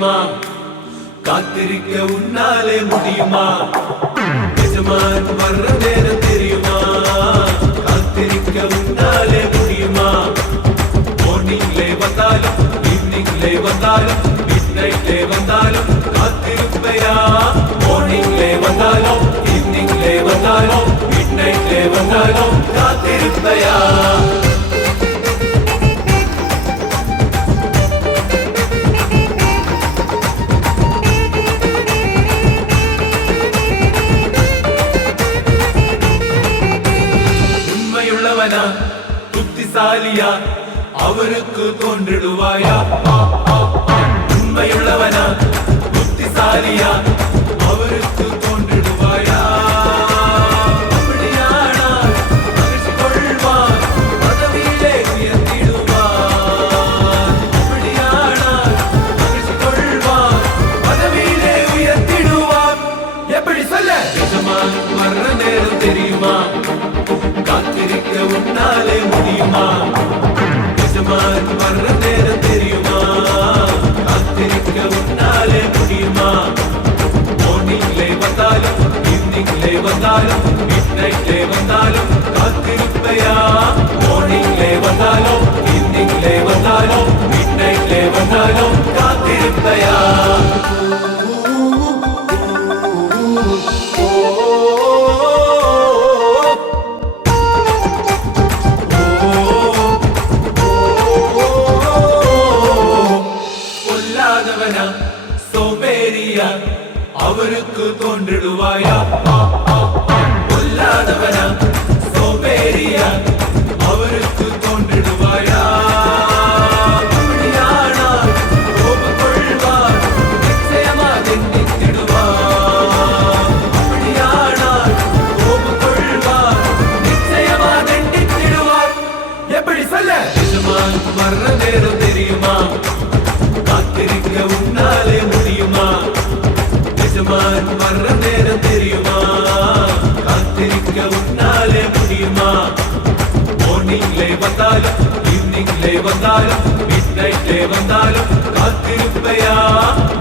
தெரியுமா? காத்திருக்க உன்னாலே முடியுமா? எஜமான் வர்ற நேரம் தெரியுமா? காத்திருக்க உன்னாலே முடியுமா? மார்னிங்லே வந்தாலும் ஈவினிங்லே வந்தாலும் மிட் நைட்லே வந்தாலும் காத்திருப்பையா? மார்னிங்லே வந்தாலும் ஈவினிங்லே வந்தாலும் மிட் நைட்லே வந்தாலும் காத்திருப்பையா? புத்திசாலியா அவருக்கு தோன்றிடுவாயா? உண்மையுள்ளவனா புத்திசாலியா அவருக்கு தோன்றிடுவாயா? அப்படியானால் மகிழ்ச்சி கொள்வான், பதவியிலே உயர்த்திடுவான். அப்படியானால் மகிழ்ச்சி கொள்வான், பதவியிலே உயர்த்திடுவான். எப்படி சொல்ல? எஜமான் வர்ற நேரம் தெரியுமா? காத்திருக்க உன்னாலே முடியுமா? எஜமான் வர்ற நேரம் தெரியுமா? காத்திருக்க உன்னாலே முடியுமா? மார்னிங்லே வந்தாலும் ஈவினிங்லே வந்தாலும் மிட் நைட்லே வந்தாலும் காத்திருப்பையா? மார்னிங்லே வந்தாலும் ஈவினிங்லே வந்தாலும் மிட் நைட்லே வந்தாலும் காத்திருப்பையா? சோம்பேறியா அவருக்கு தோன்றிடுவாயா? பொல்லாதவனா சோம்பேறியா அவருக்கு தோன்றிடுவாயா? அப்படியானால் கோபம் கொள்வார், நிச்சயமா தண்டித்திடுவார். அப்படியானால் கோபம் கொள்வார், நிச்சயமா தண்டித்திடுவார். எப்படி சொல்ல? எஜமான் வர்ற நேரம் தெரியுமா? காத்திருக்க உன்னாலே முடியுமா? எஜமான் வர்ற நேரம் தெரியுமா? காத்திருக்க உன்னாலே முடியுமா? மார்னிங்லே வந்தாலும் ஈவினிங்லே வந்தாலும் மிட் நைட்லே வந்தாலும் காத்திருப்பையா?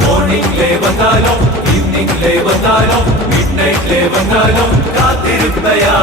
மார்னிங்லே வந்தாலும் ஈவினிங்லே வந்தாலும் மிட் நைட்லே வந்தாலும் காத்திருப்பையா?